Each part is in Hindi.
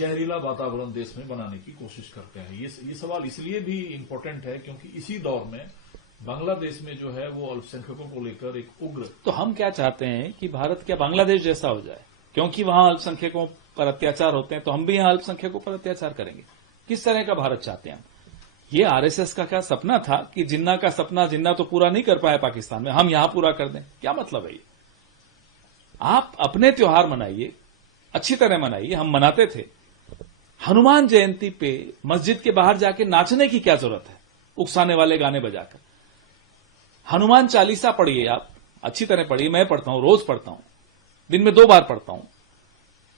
जहरीला वातावरण देश में बनाने की कोशिश करते हैं। ये सवाल इसलिए भी इम्पोर्टेंट है क्योंकि इसी दौर में बांग्लादेश में जो है वो अल्पसंख्यकों को लेकर एक उग्र। तो हम क्या चाहते हैं कि भारत क्या बांग्लादेश जैसा हो जाए, क्योंकि वहां अल्पसंख्यकों पर अत्याचार होते हैं तो हम भी यहां अल्पसंख्यकों पर अत्याचार करेंगे। किस तरह का भारत चाहते हैं हम? ये आरएसएस का क्या सपना था कि जिन्ना का सपना जिन्ना तो पूरा नहीं कर पाया पाकिस्तान में, हम यहां पूरा कर दें? क्या मतलब है ये? आप अपने त्योहार मनाइए, अच्छी तरह मनाइए। हम मनाते थे। हनुमान जयंती पे मस्जिद के बाहर जाके नाचने की क्या जरूरत है, उकसाने वाले गाने बजाकर? हनुमान चालीसा पढ़िए, आप अच्छी तरह पढ़िए। मैं पढ़ता हूं, रोज पढ़ता हूं, दिन में 2 बार पढ़ता हूं।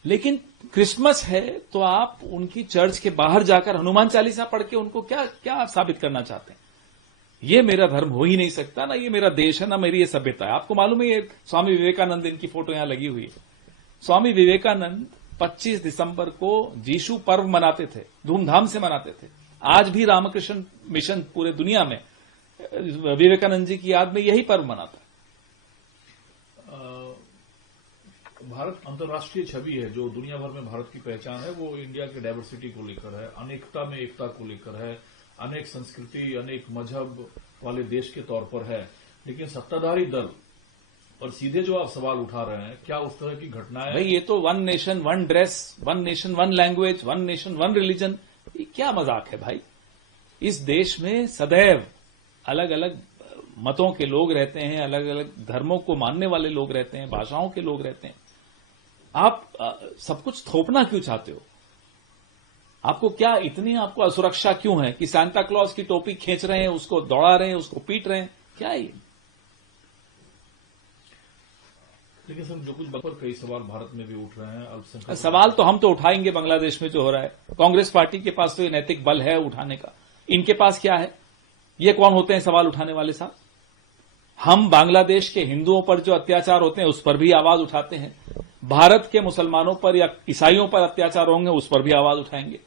लेकिन क्रिसमस है तो आप उनकी चर्च के बाहर जाकर हनुमान चालीसा पढ़ के उनको क्या आप साबित करना चाहते हैं? ये मेरा धर्म हो ही नहीं सकता, ना ये मेरा देश है, ना मेरी ये सभ्यता है। आपको मालूम है ये स्वामी विवेकानंद, इनकी फोटो यहां लगी हुई है। स्वामी विवेकानंद 25 दिसंबर को जीशु पर्व मनाते थे, धूमधाम से मनाते थे। आज भी रामकृष्ण मिशन पूरे दुनिया में विवेकानंद जी की याद में यही पर्व मनाता है। भारत अंतर्राष्ट्रीय छवि है, जो दुनिया भर में भारत की पहचान है, वो इंडिया के डाइवर्सिटी को लेकर है, अनेकता में एकता को लेकर है, अनेक संस्कृति अनेक मजहब वाले देश के तौर पर है। लेकिन सत्ताधारी दल और सीधे जो आप सवाल उठा रहे हैं, क्या उस तरह की घटनाएं? भाई ये तो 1 nation 1 dress, 1 nation 1 language, 1 nation 1 religion, ये क्या मजाक है भाई? इस देश में सदैव अलग अलग मतों के लोग रहते हैं, अलग अलग धर्मों को मानने वाले लोग रहते हैं, भाषाओं के लोग रहते हैं। आप सब कुछ थोपना क्यों चाहते हो? आपको क्या इतनी आपको असुरक्षा क्यों है कि सांता क्लॉज की टोपी खींच रहे हैं, उसको दौड़ा रहे हैं, उसको पीट रहे हैं? क्या है ये? लेकिन सर, जो कुछ पर कई सवाल भारत में भी उठ रहे हैं अल्पसंख्यक। सवाल तो हम तो उठाएंगे बांग्लादेश में जो हो रहा है। कांग्रेस पार्टी के पास तो ये नैतिक बल है उठाने का, इनके पास क्या है? ये कौन होते हैं सवाल उठाने वाले साहब? हम बांग्लादेश के हिंदुओं पर जो अत्याचार होते हैं उस पर भी आवाज उठाते हैं। भारत के मुसलमानों पर या ईसाइयों पर अत्याचार होंगे उस पर भी आवाज उठाएंगे।